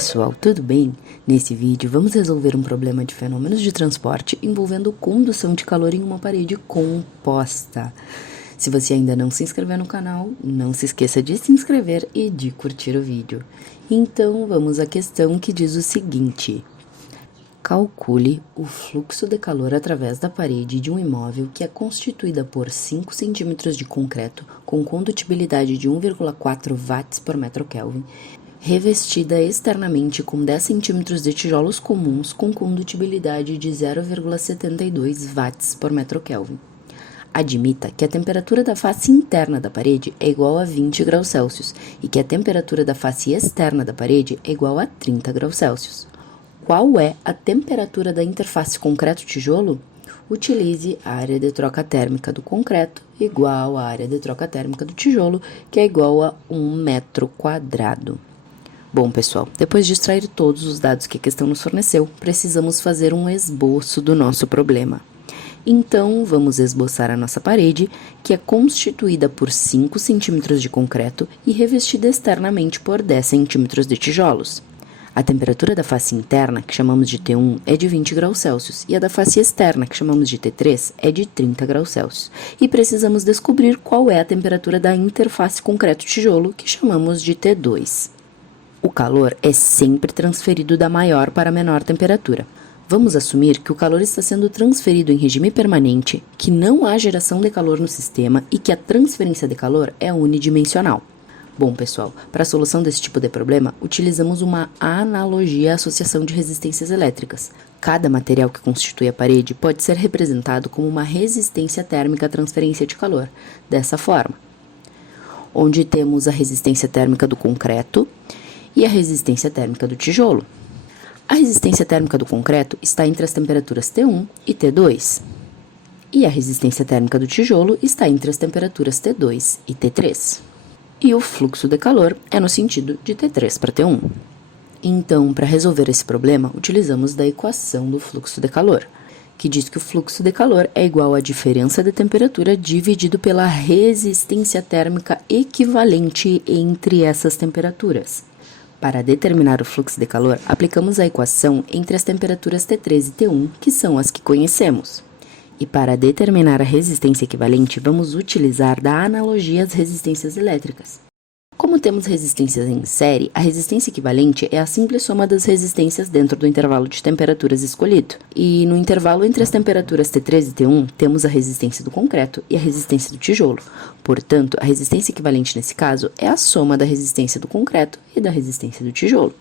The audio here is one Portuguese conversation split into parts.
pessoal, tudo bem? Nesse vídeo vamos resolver um problema de fenômenos de transporte envolvendo condução de calor em uma parede composta. Se você ainda não se inscreveu no canal, não se esqueça de se inscrever e de curtir o vídeo. Então vamos à questão que diz o seguinte: calcule o fluxo de calor através da parede de um imóvel que é constituída por 5 cm de concreto com condutibilidade de 1,4 watts por metro Kelvin, revestida externamente com 10 cm de tijolos comuns com condutibilidade de 0,72 watts por metro Kelvin. Admita que a temperatura da face interna da parede é igual a 20 graus Celsius e que a temperatura da face externa da parede é igual a 30 graus Celsius. Qual é a temperatura da interface concreto-tijolo? Utilize a área de troca térmica do concreto igual à área de troca térmica do tijolo, que é igual a 1 metro quadrado. Bom, pessoal, depois de extrair todos os dados que a questão nos forneceu, precisamos fazer um esboço do nosso problema. Então, vamos esboçar a nossa parede, que é constituída por 5 cm de concreto e revestida externamente por 10 cm de tijolos. A temperatura da face interna, que chamamos de T1, é de 20 graus Celsius e a da face externa, que chamamos de T3, é de 30 graus Celsius. E precisamos descobrir qual é a temperatura da interface concreto-tijolo, que chamamos de T2. O calor é sempre transferido da maior para a menor temperatura. Vamos assumir que o calor está sendo transferido em regime permanente, que não há geração de calor no sistema e que a transferência de calor é unidimensional. Bom, pessoal, para a solução desse tipo de problema, utilizamos uma analogia à associação de resistências elétricas. Cada material que constitui a parede pode ser representado como uma resistência térmica à transferência de calor, dessa forma, onde temos a resistência térmica do concreto e a resistência térmica do tijolo. A resistência térmica do concreto está entre as temperaturas T1 e T2, e a resistência térmica do tijolo está entre as temperaturas T2 e T3. E o fluxo de calor é no sentido de T3 para T1. Então, para resolver esse problema, utilizamos da equação do fluxo de calor, que diz que o fluxo de calor é igual à diferença de temperatura dividido pela resistência térmica equivalente entre essas temperaturas. Para determinar o fluxo de calor, aplicamos a equação entre as temperaturas T3 e T1, que são as que conhecemos. E para determinar a resistência equivalente, vamos utilizar da analogia às resistências elétricas. Como temos resistências em série, a resistência equivalente é a simples soma das resistências dentro do intervalo de temperaturas escolhido. E no intervalo entre as temperaturas T3 e T1, temos a resistência do concreto e a resistência do tijolo. Portanto, a resistência equivalente nesse caso é a soma da resistência do concreto e da resistência do tijolo.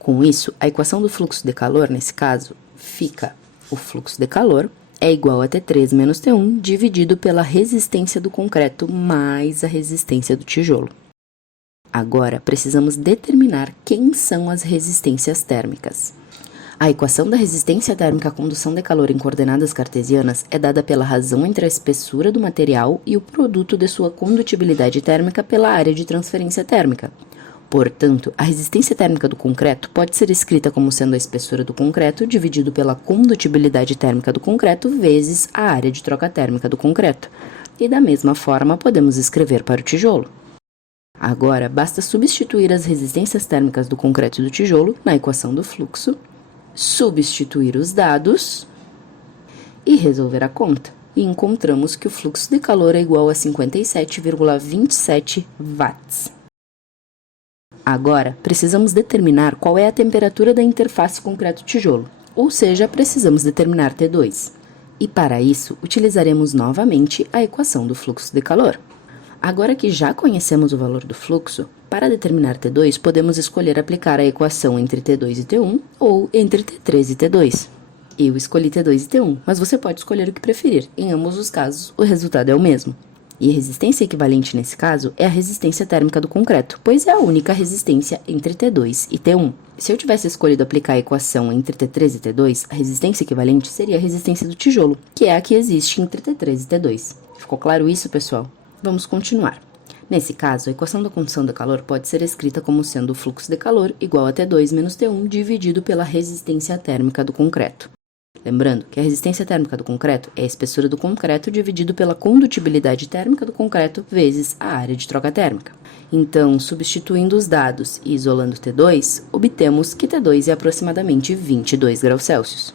Com isso, a equação do fluxo de calor, nesse caso, fica o fluxo de calor é igual a T3 menos T1 dividido pela resistência do concreto mais a resistência do tijolo. Agora, precisamos determinar quem são as resistências térmicas. A equação da resistência térmica à condução de calor em coordenadas cartesianas é dada pela razão entre a espessura do material e o produto de sua condutibilidade térmica pela área de transferência térmica. Portanto, a resistência térmica do concreto pode ser escrita como sendo a espessura do concreto dividido pela condutibilidade térmica do concreto vezes a área de troca térmica do concreto. E da mesma forma, podemos escrever para o tijolo. Agora, basta substituir as resistências térmicas do concreto e do tijolo na equação do fluxo, substituir os dados e resolver a conta. E encontramos que o fluxo de calor é igual a 57,27 watts. Agora, precisamos determinar qual é a temperatura da interface concreto-tijolo, ou seja, precisamos determinar T2. E para isso, utilizaremos novamente a equação do fluxo de calor. Agora que já conhecemos o valor do fluxo, para determinar T2, podemos escolher aplicar a equação entre T2 e T1 ou entre T3 e T2. Eu escolhi T2 e T1, mas você pode escolher o que preferir. Em ambos os casos, o resultado é o mesmo. E a resistência equivalente nesse caso é a resistência térmica do concreto, pois é a única resistência entre T2 e T1. Se eu tivesse escolhido aplicar a equação entre T3 e T2, a resistência equivalente seria a resistência do tijolo, que é a que existe entre T3 e T2. Ficou claro isso, pessoal? Vamos continuar. Nesse caso, a equação da condução de calor pode ser escrita como sendo o fluxo de calor igual a T2 menos T1 dividido pela resistência térmica do concreto. Lembrando que a resistência térmica do concreto é a espessura do concreto dividido pela condutibilidade térmica do concreto vezes a área de troca térmica. Então, substituindo os dados e isolando T2, obtemos que T2 é aproximadamente 22 graus Celsius.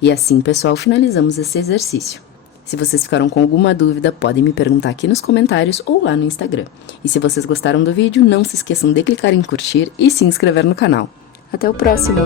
E assim, pessoal, finalizamos esse exercício. Se vocês ficaram com alguma dúvida, podem me perguntar aqui nos comentários ou lá no Instagram. E se vocês gostaram do vídeo, não se esqueçam de clicar em curtir e se inscrever no canal. Até o próximo!